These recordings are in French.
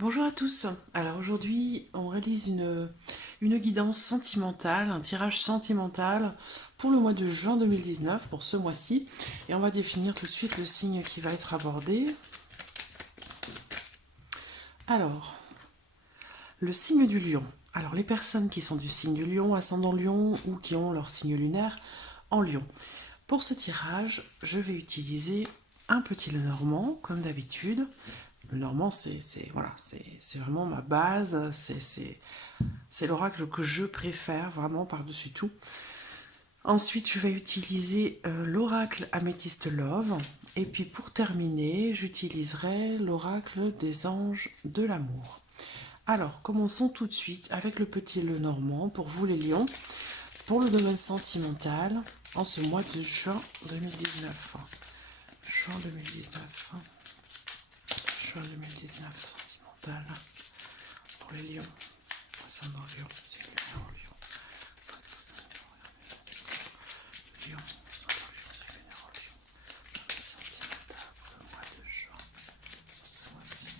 Bonjour à tous. Alors aujourd'hui, on réalise une guidance sentimentale, un tirage sentimental pour le mois de juin 2019, pour ce mois-ci. Et on va définir tout de suite le signe qui va être abordé. Alors, le signe du lion. Alors les personnes qui sont du signe du lion, ascendant lion ou qui ont leur signe lunaire en lion. Pour ce tirage, je vais utiliser un petit Lenormand, comme d'habitude. Le Normand, c'est vraiment ma base, c'est l'oracle que je préfère vraiment par-dessus tout. Ensuite, je vais utiliser l'oracle Améthyste Love. Et puis pour terminer, j'utiliserai l'oracle des anges de l'amour. Alors, commençons tout de suite avec le petit Lenormand pour vous les lions, pour le domaine sentimental, en ce mois de juin 2019. Juin 2019. Juin 2019, sentimental. Pour les lions. Ascendant lion, c'est lunaire en lion. Lion, ascendant lion, c'est lunaire en lion. Domaine sentimental pour le mois de juin. Ce mois-ci.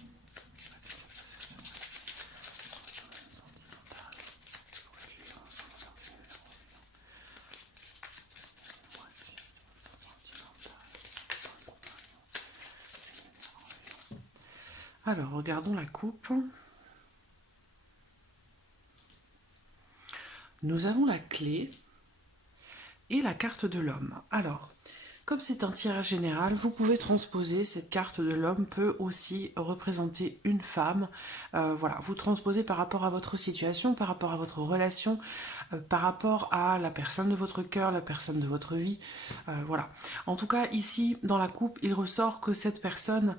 Domaine sentimental pour les lions, ascendant lunaire en lion. Mois-ci, sentimental pour le compagnon, c'est lunaire en lion. Alors, regardons la coupe. Nous avons la clé et la carte de l'homme. Alors, comme c'est un tirage général, vous pouvez transposer. Cette carte de l'homme peut aussi représenter une femme. Voilà, vous transposez par rapport à votre situation, par rapport à votre relation, par rapport à la personne de votre cœur, la personne de votre vie. Voilà. En tout cas, ici, dans la coupe, il ressort que cette personne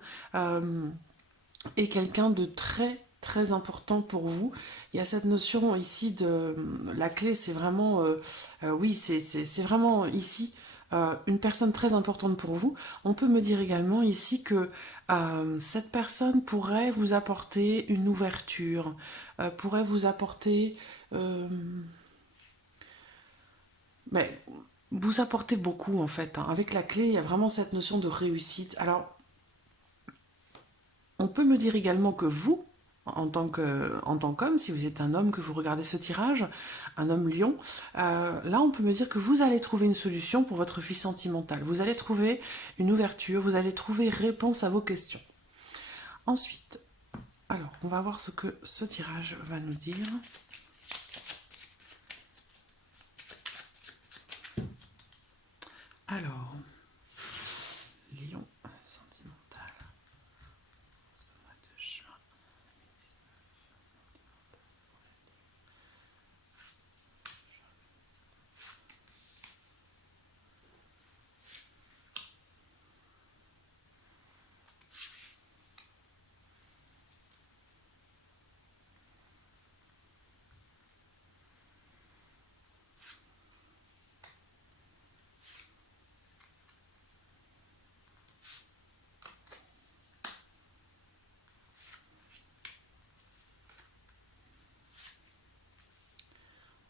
est quelqu'un de très important pour vous. Il y a cette notion ici de la clé, c'est vraiment oui, c'est vraiment ici une personne très importante pour vous. On peut me dire également ici que cette personne pourrait vous apporter une ouverture, pourrait vous apporter mais vous apporter beaucoup en fait, hein. Avec la clé, il y a vraiment cette notion de réussite. Alors, on peut me dire également que vous, en tant qu'homme, si vous êtes un homme que vous regardez ce tirage, un homme lion, là on peut me dire que vous allez trouver une solution pour votre vie sentimentale. Vous allez trouver une ouverture, vous allez trouver réponse à vos questions. Ensuite, alors on va voir ce que ce tirage va nous dire. Alors, lion sentimental, ce mois de juin.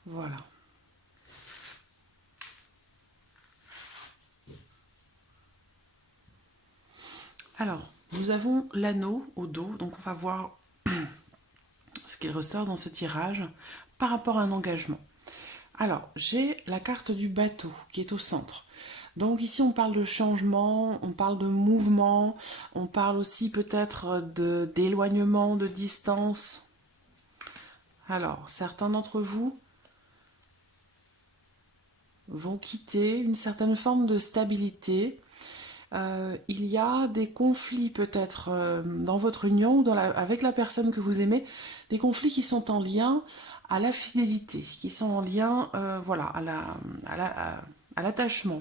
Voilà. Alors, nous avons l'anneau au dos, donc on va voir ce qu'il ressort dans ce tirage par rapport à un engagement. Alors, j'ai la carte du bateau qui est au centre. Donc ici, on parle de changement, on parle de mouvement, on parle aussi peut-être d'éloignement, de distance. Alors, certains d'entre vous vont quitter une certaine forme de stabilité. Il y a des conflits peut-être dans votre union ou avec la personne que vous aimez, des conflits qui sont en lien à la fidélité, qui sont en lien voilà, à l'attachement.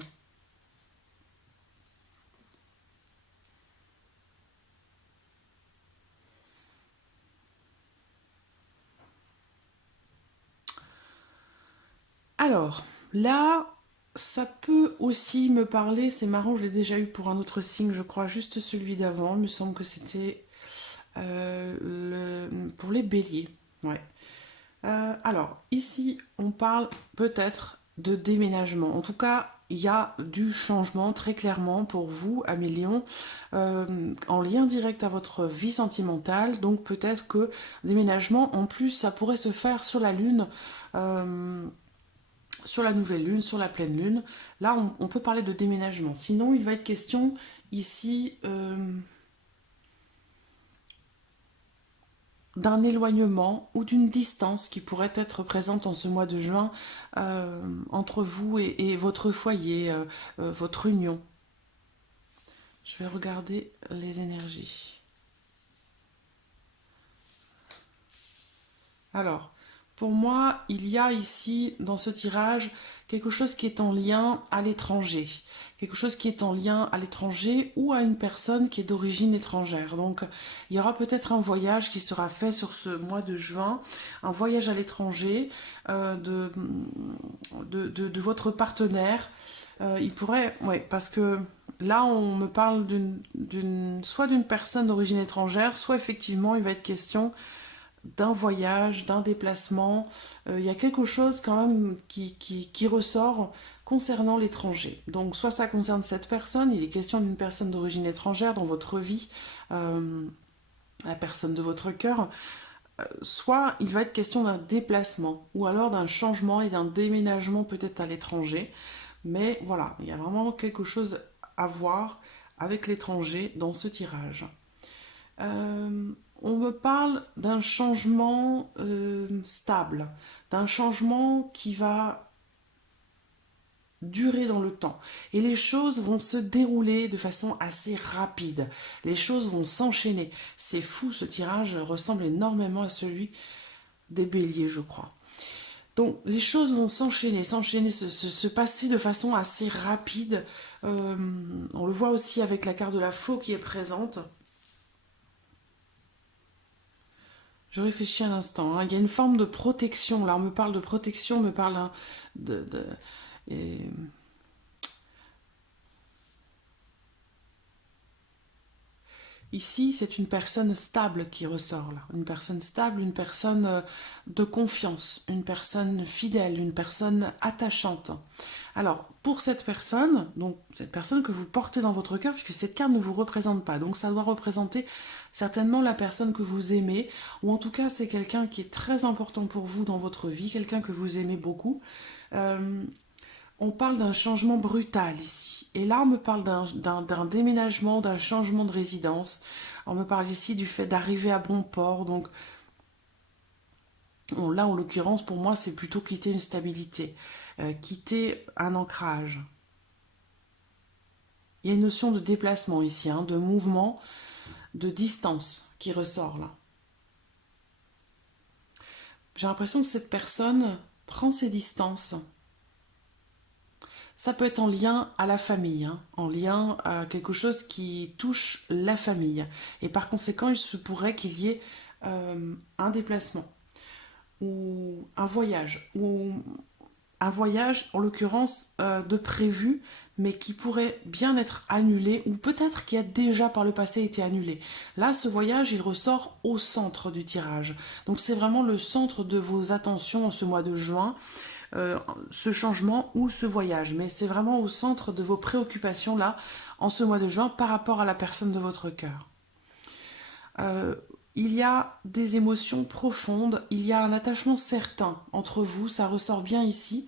Alors, là, ça peut aussi me parler, c'est marrant, je l'ai déjà eu pour un autre signe, je crois, juste celui d'avant, il me semble que c'était pour les béliers. Ouais. Alors, ici, on parle peut-être de déménagement. En tout cas, il y a du changement très clairement pour vous, amis Lions, en lien direct à votre vie sentimentale. Donc peut-être que déménagement, en plus, ça pourrait se faire sur la lune, sur la nouvelle lune, sur la pleine lune. Là, on peut parler de déménagement. Sinon, il va être question ici d'un éloignement ou d'une distance qui pourrait être présente en ce mois de juin entre vous et votre foyer, votre union. Je vais regarder les énergies. Alors, pour moi, il y a ici, dans ce tirage, quelque chose qui est en lien à l'étranger. Quelque chose qui est en lien à l'étranger ou à une personne qui est d'origine étrangère. Donc, il y aura peut-être un voyage qui sera fait sur ce mois de juin, un voyage à l'étranger de votre partenaire. Il pourrait, ouais, parce que là, on me parle soit d'une personne d'origine étrangère, soit effectivement, il va être question d'un voyage, d'un déplacement. Il y a quelque chose quand même qui ressort concernant l'étranger. Donc soit ça concerne cette personne, il est question d'une personne d'origine étrangère dans votre vie, la personne de votre cœur, soit il va être question d'un déplacement, ou alors d'un changement et d'un déménagement peut-être à l'étranger. Mais voilà, il y a vraiment quelque chose à voir avec l'étranger dans ce tirage. On me parle d'un changement stable, d'un changement qui va durer dans le temps. Et les choses vont se dérouler de façon assez rapide. Les choses vont s'enchaîner. C'est fou, ce tirage ressemble énormément à celui des béliers, je crois. Donc les choses vont s'enchaîner, se passer de façon assez rapide. On le voit aussi avec la carte de la faux qui est présente. Je réfléchis un instant, hein. Il y a une forme de protection. Là, on me parle de protection, on me parle de et... Ici, c'est une personne stable qui ressort là. Une personne stable, une personne de confiance, une personne fidèle, une personne attachante. Alors, pour cette personne, donc cette personne que vous portez dans votre cœur, puisque cette carte ne vous représente pas, donc ça doit représenter certainement la personne que vous aimez, ou en tout cas c'est quelqu'un qui est très important pour vous dans votre vie, quelqu'un que vous aimez beaucoup. On parle d'un changement brutal ici. Et là, on me parle d'un déménagement, d'un changement de résidence. On me parle ici du fait d'arriver à bon port. Donc, là, en l'occurrence, pour moi, c'est plutôt quitter une stabilité, quitter un ancrage. Il y a une notion de déplacement ici, hein, de mouvement, de distance qui ressort là. J'ai l'impression que cette personne prend ses distances. Ça peut être en lien à la famille, hein, en lien à quelque chose qui touche la famille. Et par conséquent, il se pourrait qu'il y ait un déplacement ou un voyage en l'occurrence de prévu, mais qui pourrait bien être annulé ou peut-être qui a déjà par le passé été annulé. Là, ce voyage, il ressort au centre du tirage. Donc c'est vraiment le centre de vos attentions en ce mois de juin. Ce changement ou ce voyage. Mais c'est vraiment au centre de vos préoccupations là, en ce mois de juin, par rapport à la personne de votre cœur. Il y a des émotions profondes, il y a un attachement certain entre vous, ça ressort bien ici.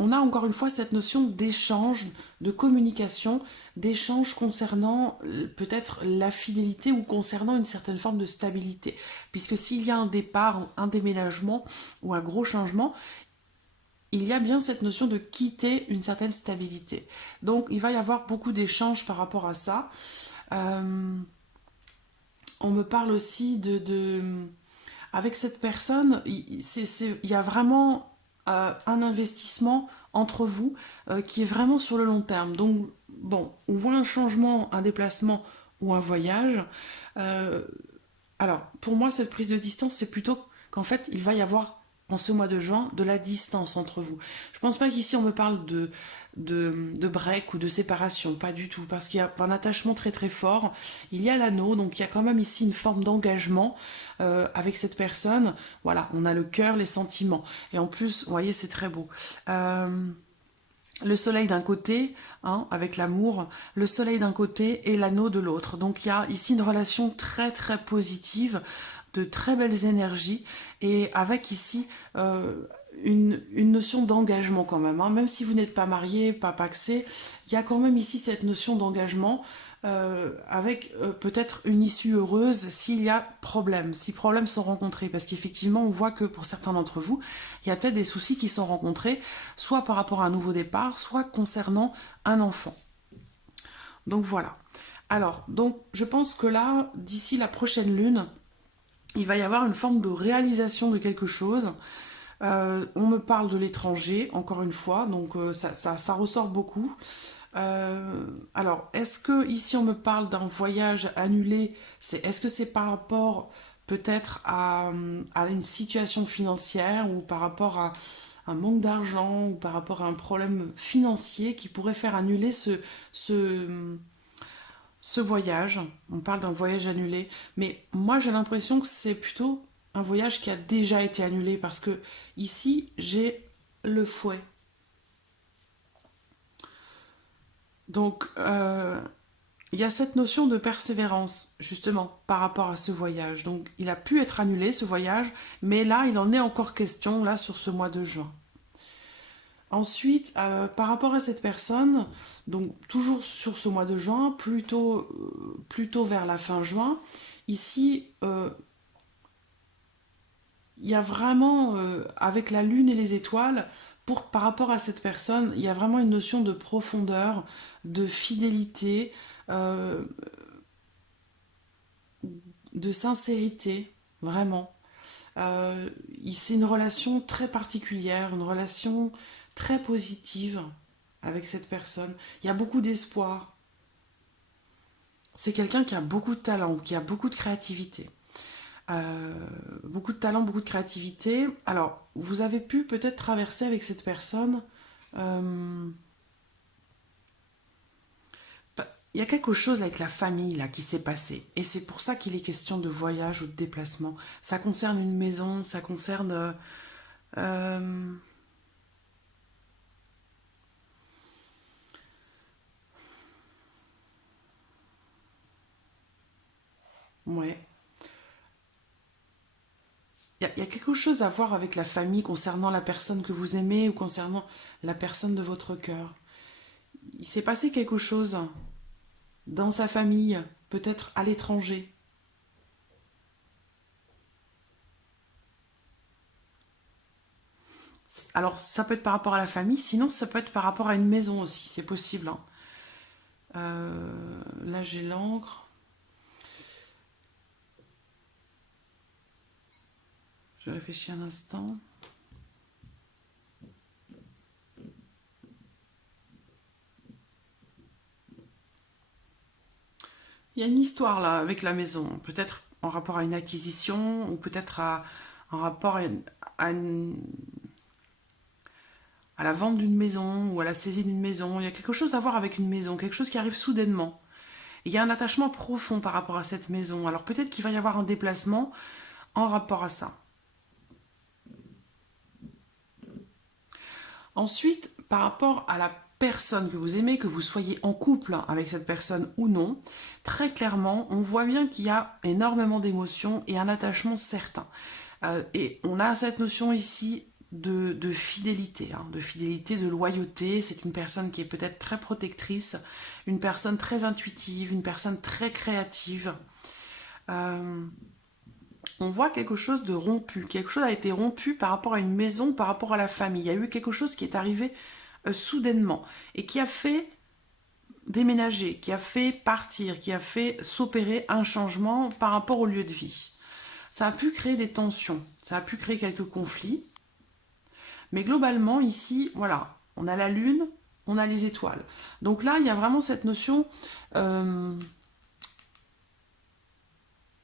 On a encore une fois cette notion d'échange, de communication, d'échange concernant peut-être la fidélité ou concernant une certaine forme de stabilité. Puisque s'il y a un départ, un déménagement ou un gros changement, il y a bien cette notion de quitter une certaine stabilité. Donc il va y avoir beaucoup d'échanges par rapport à ça. On me parle aussi avec cette personne, il y a vraiment un investissement entre vous qui est vraiment sur le long terme. Donc, bon, on voit un changement, un déplacement ou un voyage. Alors, pour moi, cette prise de distance, c'est plutôt qu'en fait, il va y avoir en ce mois de juin, de la distance entre vous. Je pense pas qu'ici on me parle de break ou de séparation, pas du tout, parce qu'il y a un attachement très très fort. Il y a l'anneau, donc il y a quand même ici une forme d'engagement avec cette personne. Voilà, on a le cœur, les sentiments. Et en plus, vous voyez, c'est très beau. Le soleil d'un côté, hein, avec l'amour, le soleil d'un côté et l'anneau de l'autre. Donc il y a ici une relation très très positive, de très belles énergies, et avec ici une notion d'engagement quand même. Hein. Même si vous n'êtes pas marié, pas paxé, il y a quand même ici cette notion d'engagement avec peut-être une issue heureuse s'il y a problème, si problèmes sont rencontrés. Parce qu'effectivement, on voit que pour certains d'entre vous, il y a peut-être des soucis qui sont rencontrés, soit par rapport à un nouveau départ, soit concernant un enfant. Donc voilà. Alors, donc je pense que là, d'ici la prochaine lune, il va y avoir une forme de réalisation de quelque chose. On me parle de l'étranger, encore une fois, donc ça ressort beaucoup. Alors, est-ce que ici on me parle d'un voyage annulé? Est-ce que c'est par rapport peut-être à une situation financière ou par rapport à un manque d'argent ou par rapport à un problème financier qui pourrait faire annuler ce, ce voyage? On parle d'un voyage annulé, mais moi j'ai l'impression que c'est plutôt un voyage qui a déjà été annulé parce que ici j'ai le fouet. Donc, il y a cette notion de persévérance, justement, par rapport à ce voyage. Donc, il a pu être annulé, ce voyage, mais là, il en est encore question, là, sur ce mois de juin. Ensuite, par rapport à cette personne, donc toujours sur ce mois de juin, plutôt vers la fin juin, ici, il y a vraiment, avec la lune et les étoiles, par rapport à cette personne, il y a vraiment une notion de profondeur, de fidélité, euh, de sincérité, vraiment. Euh, c'est une relation très particulière, une relation très positive avec cette personne. Il y a beaucoup d'espoir. C'est quelqu'un qui a beaucoup de talent, qui a beaucoup de créativité. Euh, Beaucoup de talent, beaucoup de créativité. Alors, vous avez pu peut-être traverser avec cette personne. euh, il y a quelque chose avec la famille là qui s'est passé. Et c'est pour ça qu'il est question de voyage ou de déplacement. Ça concerne une maison, ça concerne euh, ouais. Il y a quelque chose à voir avec la famille concernant la personne que vous aimez ou concernant la personne de votre cœur. Il s'est passé quelque chose dans sa famille, peut-être à l'étranger. Alors, ça peut être par rapport à la famille, sinon ça peut être par rapport à une maison aussi, c'est possible. Hein. Là, j'ai l'encre. Je réfléchis un instant. Il y a une histoire là avec la maison, peut-être en rapport à une acquisition ou peut-être en rapport à la vente d'une maison ou à la saisie d'une maison. Il y a quelque chose à voir avec une maison, quelque chose qui arrive soudainement. Et il y a un attachement profond par rapport à cette maison. Alors peut-être qu'il va y avoir un déplacement en rapport à ça. Ensuite, par rapport à la personne que vous aimez, que vous soyez en couple avec cette personne ou non, très clairement, on voit bien qu'il y a énormément d'émotions et un attachement certain. Et on a cette notion ici de fidélité, hein, de fidélité, de loyauté. C'est une personne qui est peut-être très protectrice, une personne très intuitive, une personne très créative. Euh, on voit quelque chose de rompu. Quelque chose a été rompu par rapport à une maison, par rapport à la famille. Il y a eu quelque chose qui est arrivé soudainement et qui a fait déménager, qui a fait partir, qui a fait s'opérer un changement par rapport au lieu de vie. Ça a pu créer des tensions, ça a pu créer quelques conflits, mais globalement ici, voilà, on a la lune, on a les étoiles. Donc là, il y a vraiment cette notion euh,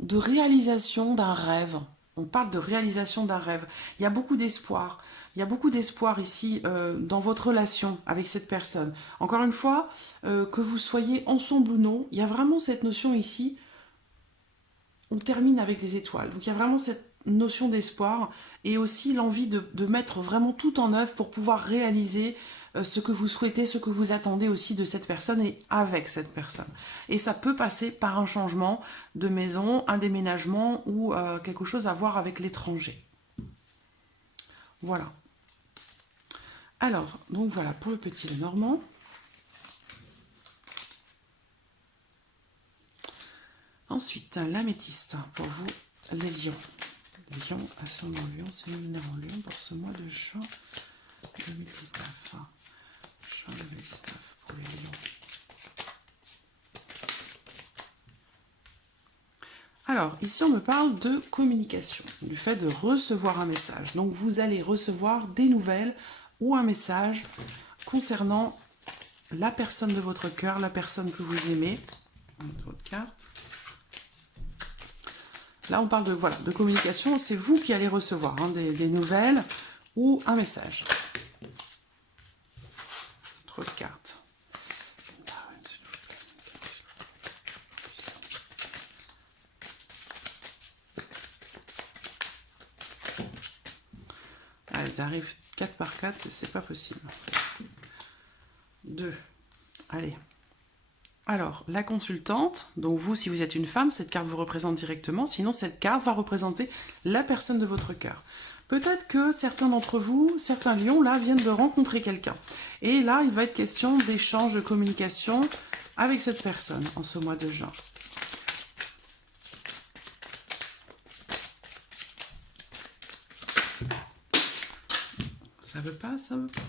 de réalisation d'un rêve. On parle de réalisation d'un rêve. Il y a beaucoup d'espoir. Il y a beaucoup d'espoir ici dans votre relation avec cette personne. Encore une fois, que vous soyez ensemble ou non, il y a vraiment cette notion ici. On termine avec les étoiles. Donc il y a vraiment cette notion d'espoir et aussi l'envie de mettre vraiment tout en œuvre pour pouvoir réaliser ce que vous souhaitez, ce que vous attendez aussi de cette personne et avec cette personne. Et ça peut passer par un changement de maison, un déménagement ou quelque chose à voir avec l'étranger. Voilà. Alors, donc voilà pour le petit Lenormand. Ensuite, l'améthyste pour vous, les lions. Lion, ascendant Lion, c'est lunaire en Lion pour ce mois de juin 2019. Juin 2019 pour les lions. Alors, ici, on me parle de communication, du fait de recevoir un message. Donc, vous allez recevoir des nouvelles ou un message concernant la personne de votre cœur, la personne que vous aimez. Une autre carte. Là, on parle de, voilà, de communication. C'est vous qui allez recevoir des nouvelles ou un message. Trop de cartes. Ah, elles arrivent 4 par 4, c'est pas possible. 2. Allez. Alors, la consultante, donc vous, si vous êtes une femme, cette carte vous représente directement, sinon cette carte va représenter la personne de votre cœur. Peut-être que certains d'entre vous, certains lions, là, viennent de rencontrer quelqu'un. Et là, il va être question d'échange, de communication avec cette personne en ce mois de juin. Ça veut pas, ça veut pas.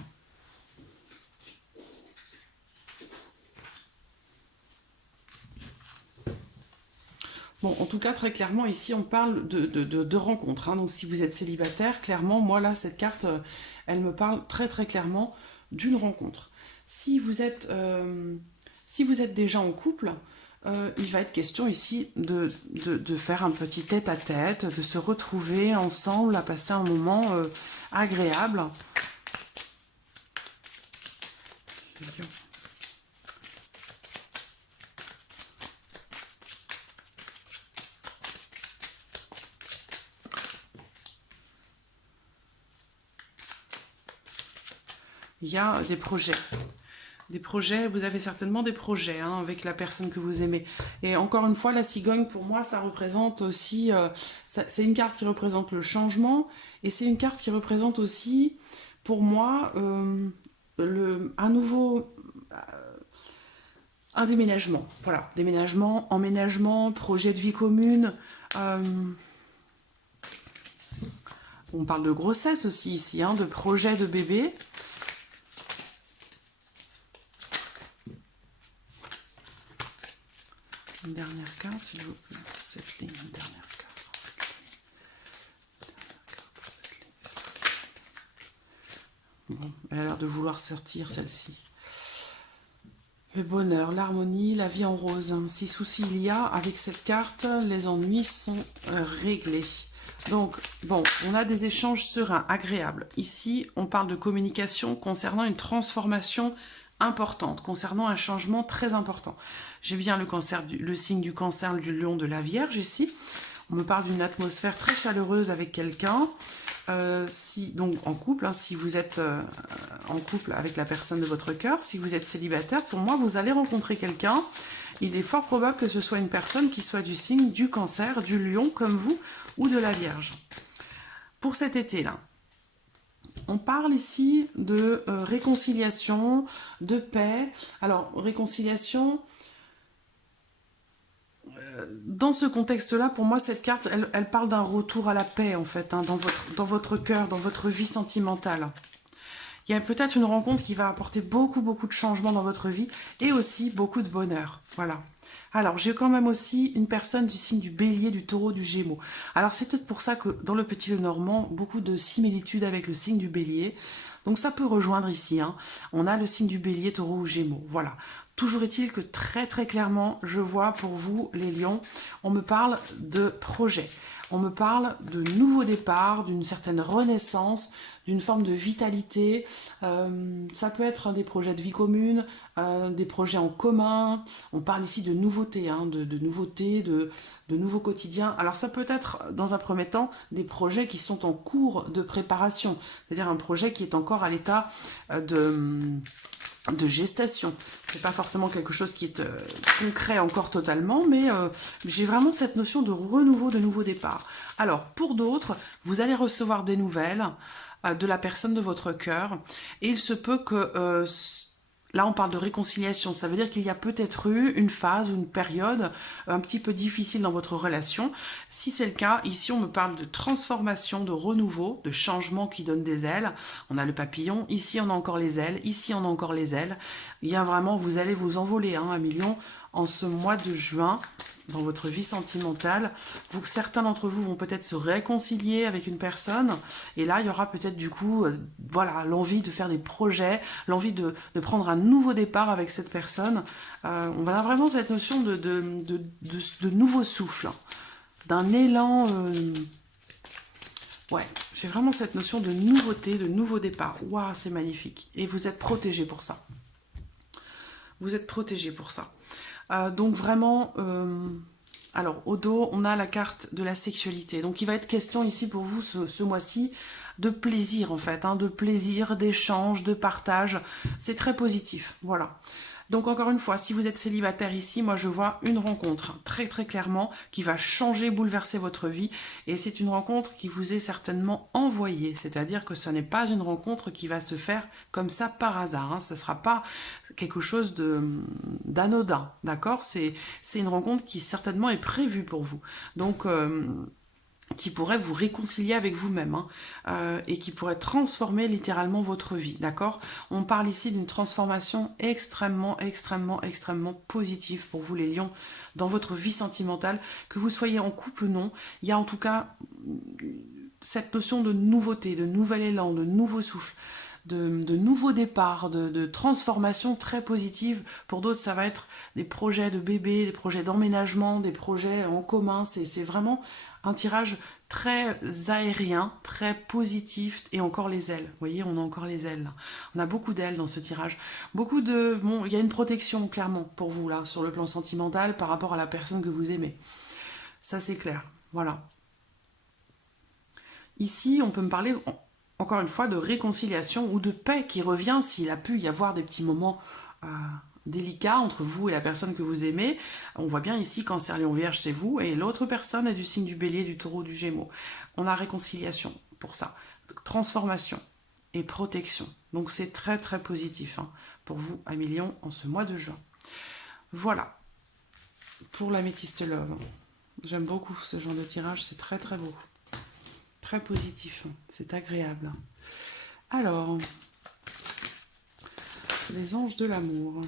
Bon, en tout cas, très clairement, ici, on parle de rencontres. Hein. Donc, si vous êtes célibataire, clairement, moi, là, cette carte, elle me parle très, très clairement d'une rencontre. Si vous êtes déjà en couple, il va être question ici de faire un petit tête-à-tête, de se retrouver ensemble, à passer un moment agréable. Il y a des projets. Des projets, vous avez certainement des projets hein, avec la personne que vous aimez. Et encore une fois, la cigogne, pour moi, ça représente aussi... c'est une carte qui représente le changement et c'est une carte qui représente aussi, pour moi, un nouveau... un déménagement. Voilà, déménagement, emménagement, projet de vie commune. On parle de grossesse aussi ici, hein, de projet de bébé. Une dernière carte, s'il vous plaît, pour cette ligne. Une dernière carte pour cette ligne. Bon, elle a l'air de vouloir sortir, celle-ci. Le bonheur, l'harmonie, la vie en rose. Si souci il y a, avec cette carte, les ennuis sont réglés. Donc, bon, on a des échanges sereins, agréables. Ici, on parle de communication concernant une transformation importante, concernant un changement très important. J'ai bien le signe du cancer, du lion, de la Vierge ici. On me parle d'une atmosphère très chaleureuse avec quelqu'un. Donc en couple, hein, si vous êtes en couple avec la personne de votre cœur, si vous êtes célibataire, pour moi, vous allez rencontrer quelqu'un. Il est fort probable que ce soit une personne qui soit du signe du cancer, du lion comme vous, ou de la Vierge. Pour cet été-là, on parle ici de réconciliation, de paix. Alors, réconciliation... Dans ce contexte-là, pour moi, cette carte, elle parle d'un retour à la paix, en fait, hein, dans votre cœur, dans votre vie sentimentale. Il y a peut-être une rencontre qui va apporter beaucoup, beaucoup de changements dans votre vie et aussi beaucoup de bonheur. Voilà. Alors, j'ai quand même aussi une personne du signe du Bélier, du Taureau, du Gémeaux. Alors, c'est peut-être pour ça que dans le Petit Lenormand, beaucoup de similitudes avec le signe du Bélier. Donc, ça peut rejoindre ici. Hein. On a le signe du Bélier, Taureau ou Gémeaux. Voilà. Toujours est-il que très très clairement, je vois pour vous, les lions, on me parle de projet. On me parle de nouveaux départs, d'une certaine renaissance, d'une forme de vitalité. Ça peut être des projets de vie commune, des projets en commun. On parle ici de nouveautés, hein, de nouveautés, de nouveaux quotidiens. Alors ça peut être, dans un premier temps, des projets qui sont en cours de préparation. C'est-à-dire un projet qui est encore à l'état de gestation. C'est pas forcément quelque chose qui est concret encore totalement, mais j'ai vraiment cette notion de renouveau, de nouveau départ. Alors, pour d'autres, vous allez recevoir des nouvelles de la personne de votre cœur, et il se peut que là, on parle de réconciliation. Ça veut dire qu'il y a peut-être eu une phase ou une période un petit peu difficile dans votre relation. Si c'est le cas, ici, on me parle de transformation, de renouveau, de changement qui donne des ailes. On a le papillon. Ici, on a encore les ailes. Ici, on a encore les ailes. Il y a vraiment, vous allez vous envoler, hein, 1 million en ce mois de juin dans votre vie sentimentale. Certains d'entre vous vont peut-être se réconcilier avec une personne, et là il y aura peut-être du coup voilà, l'envie de faire des projets, l'envie de prendre un nouveau départ avec cette personne. On a vraiment cette notion de nouveau souffle, d'un élan. Ouais, j'ai vraiment cette notion de nouveauté, de nouveau départ. Waouh, c'est magnifique, et vous êtes protégés pour ça. Vous êtes protégés pour ça. Donc vraiment, alors au dos, on a la carte de la sexualité. Donc il va être question ici pour vous ce mois-ci de plaisir en fait, hein, de plaisir, d'échange, de partage. C'est très positif, voilà. Donc encore une fois, si vous êtes célibataire ici, moi je vois une rencontre très très clairement qui va changer, bouleverser votre vie, et c'est une rencontre qui vous est certainement envoyée, c'est-à-dire que ce n'est pas une rencontre qui va se faire comme ça par hasard, hein. Ce ne sera pas quelque chose d'anodin, d'accord? C'est une rencontre qui certainement est prévue pour vous, donc qui pourrait vous réconcilier avec vous-même, hein, et qui pourrait transformer littéralement votre vie, d'accord? On parle ici d'une transformation extrêmement, extrêmement, extrêmement positive pour vous les lions dans votre vie sentimentale, que vous soyez en couple ou non. Il y a en tout cas cette notion de nouveauté, de nouvel élan, de nouveau souffle, de nouveaux départs, de transformation très positive. Pour d'autres, ça va être des projets de bébé, des projets d'emménagement, des projets en commun. C'est vraiment un tirage très aérien, très positif, et encore les ailes. Vous voyez, on a encore les ailes. Là. On a beaucoup d'ailes dans ce tirage. Beaucoup de... Bon, il y a une protection, clairement, pour vous, là, sur le plan sentimental, par rapport à la personne que vous aimez. Ça, c'est clair. Voilà. Ici, on peut me parler... Encore une fois, de réconciliation ou de paix qui revient s'il a pu y avoir des petits moments délicats entre vous et la personne que vous aimez. On voit bien ici Cancer, Lion, Vierge, c'est vous, et l'autre personne est du signe du Bélier, du Taureau, du Gémeaux. On a réconciliation pour ça. Transformation et protection. Donc c'est très très positif, hein, pour vous, Amis Lion, en ce mois de juin. Voilà. Pour l'Améthyste Love. J'aime beaucoup ce genre de tirage, c'est très très beau. Très positif, c'est agréable. Alors, les anges de l'amour.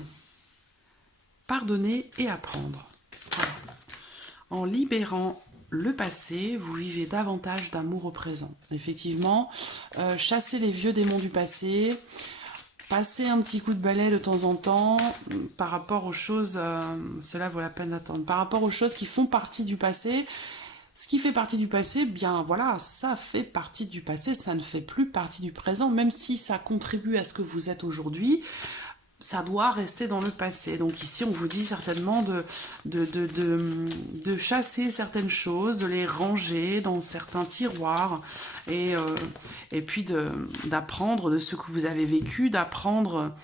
Pardonner et apprendre. Voilà. En libérant le passé, vous vivez davantage d'amour au présent. Effectivement, chassez les vieux démons du passé, passez un petit coup de balai de temps en temps par rapport aux choses, cela vaut la peine d'attendre, par rapport aux choses qui font partie du passé. Ce qui fait partie du passé, bien voilà, ça fait partie du passé, ça ne fait plus partie du présent, même si ça contribue à ce que vous êtes aujourd'hui, ça doit rester dans le passé. Donc ici, on vous dit certainement de chasser certaines choses, de les ranger dans certains tiroirs, et puis d'apprendre de ce que vous avez vécu, d'apprendre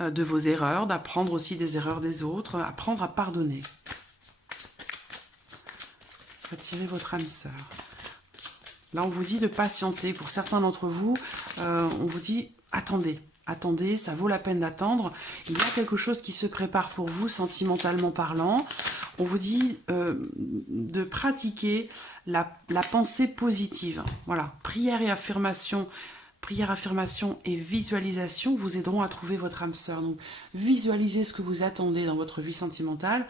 de vos erreurs, d'apprendre aussi des erreurs des autres, apprendre à pardonner. Retirez votre âme sœur. Là, on vous dit de patienter. Pour certains d'entre vous, on vous dit attendez. Attendez, ça vaut la peine d'attendre. Il y a quelque chose qui se prépare pour vous, sentimentalement parlant. On vous dit de pratiquer la pensée positive. Voilà, prière et affirmation. Prière, affirmation et visualisation vous aideront à trouver votre âme sœur. Donc, visualisez ce que vous attendez dans votre vie sentimentale.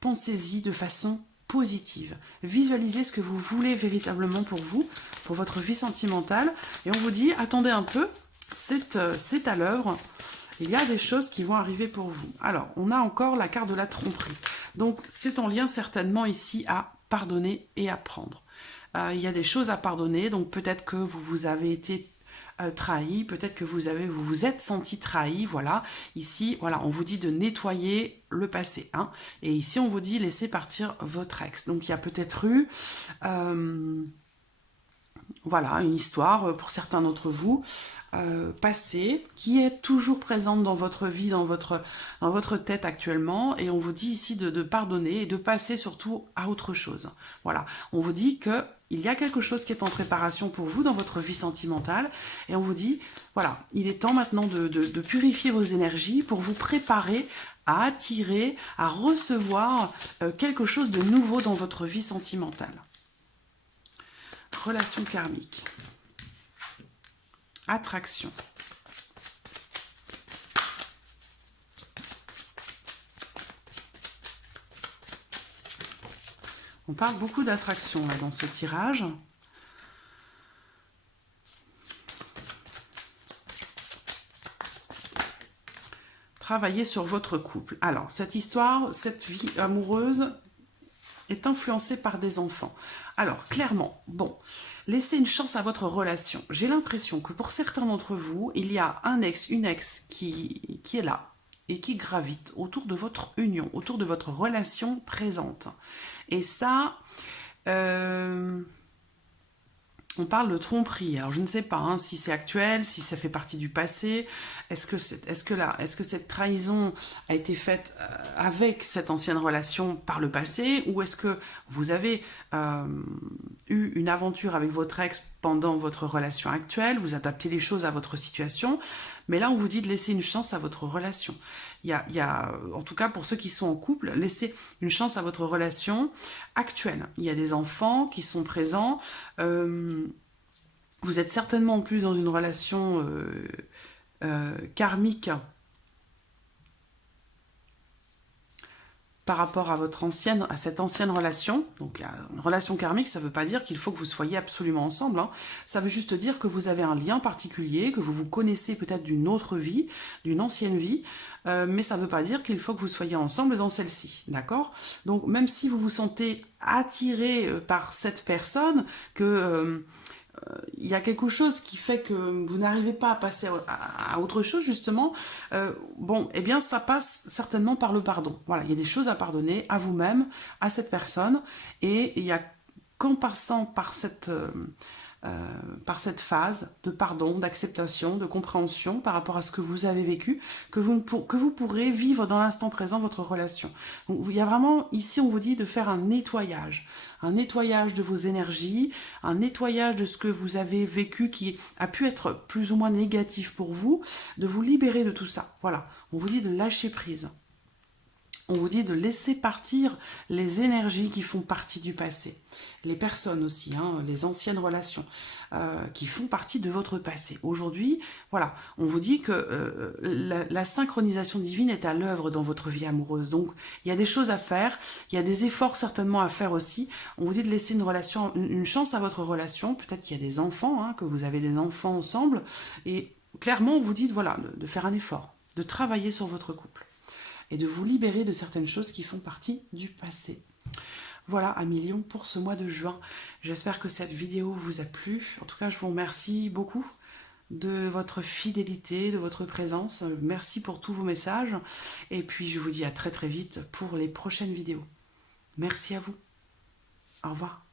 Pensez-y de façon positive. Visualisez ce que vous voulez véritablement pour vous, pour votre vie sentimentale. Et on vous dit, attendez un peu, c'est à l'œuvre. Il y a des choses qui vont arriver pour vous. Alors, on a encore la carte de la tromperie. Donc, c'est en lien certainement ici à pardonner et à prendre. Il y a des choses à pardonner, donc peut-être que vous avez été trahi, peut-être que vous vous êtes senti trahi, voilà. Ici, voilà, on vous dit de nettoyer le passé, hein. Et ici, on vous dit laissez partir votre ex. Donc, il y a peut-être eu... voilà, une histoire pour certains d'entre vous passée qui est toujours présente dans votre vie, dans votre tête actuellement, et on vous dit ici de pardonner et de passer surtout à autre chose. Voilà, on vous dit que il y a quelque chose qui est en préparation pour vous dans votre vie sentimentale, et on vous dit, voilà, il est temps maintenant de purifier vos énergies pour vous préparer à attirer, à recevoir quelque chose de nouveau dans votre vie sentimentale. Relation karmique. Attraction. On parle beaucoup d'attraction là dans ce tirage. Travaillez sur votre couple. Alors, cette histoire, cette vie amoureuse est influencée par des enfants. Alors, clairement, bon, laissez une chance à votre relation. J'ai l'impression que pour certains d'entre vous, il y a un ex, une ex qui est là et qui gravite autour de votre union, autour de votre relation présente. Et ça, on parle de tromperie. Alors, je ne sais pas hein, si c'est actuel, si ça fait partie du passé. Est-ce que cette trahison a été faite avec cette ancienne relation par le passé, ou est-ce que vous avez eu une aventure avec votre ex pendant votre relation actuelle, vous adaptez les choses à votre situation, mais là, on vous dit de laisser une chance à votre relation. Il y a, en tout cas pour ceux qui sont en couple, laissez une chance à votre relation actuelle. Il y a des enfants qui sont présents. Vous êtes certainement en plus dans une relation karmique par rapport à cette ancienne relation. Donc, une relation karmique, ça ne veut pas dire qu'il faut que vous soyez absolument ensemble, hein. Ça veut juste dire que vous avez un lien particulier, que vous vous connaissez peut-être d'une autre vie, d'une ancienne vie, mais ça ne veut pas dire qu'il faut que vous soyez ensemble dans celle-ci, d'accord? Donc, même si vous vous sentez attiré par cette personne, que... il y a quelque chose qui fait que vous n'arrivez pas à passer à autre chose, justement, bon, eh bien, ça passe certainement par le pardon. Voilà, il y a des choses à pardonner à vous-même, à cette personne, et il y a qu'en passant par cette phase de pardon, d'acceptation, de compréhension par rapport à ce que vous avez vécu, que vous pourrez vivre dans l'instant présent votre relation. Donc, il y a vraiment, ici, on vous dit de faire un nettoyage de vos énergies, un nettoyage de ce que vous avez vécu qui a pu être plus ou moins négatif pour vous, de vous libérer de tout ça. Voilà, on vous dit de lâcher prise. On vous dit de laisser partir les énergies qui font partie du passé. Les personnes aussi, hein, les anciennes relations qui font partie de votre passé. Aujourd'hui, voilà, on vous dit que la synchronisation divine est à l'œuvre dans votre vie amoureuse. Donc, il y a des choses à faire, il y a des efforts certainement à faire aussi. On vous dit de laisser une chance à votre relation. Peut-être qu'il y a des enfants, hein, que vous avez des enfants ensemble. Et clairement, on vous dit voilà, de faire un effort, de travailler sur votre couple et de vous libérer de certaines choses qui font partie du passé. Voilà, amis lions, pour ce mois de juin. J'espère que cette vidéo vous a plu. En tout cas, je vous remercie beaucoup de votre fidélité, de votre présence. Merci pour tous vos messages. Et puis, je vous dis à très très vite pour les prochaines vidéos. Merci à vous. Au revoir.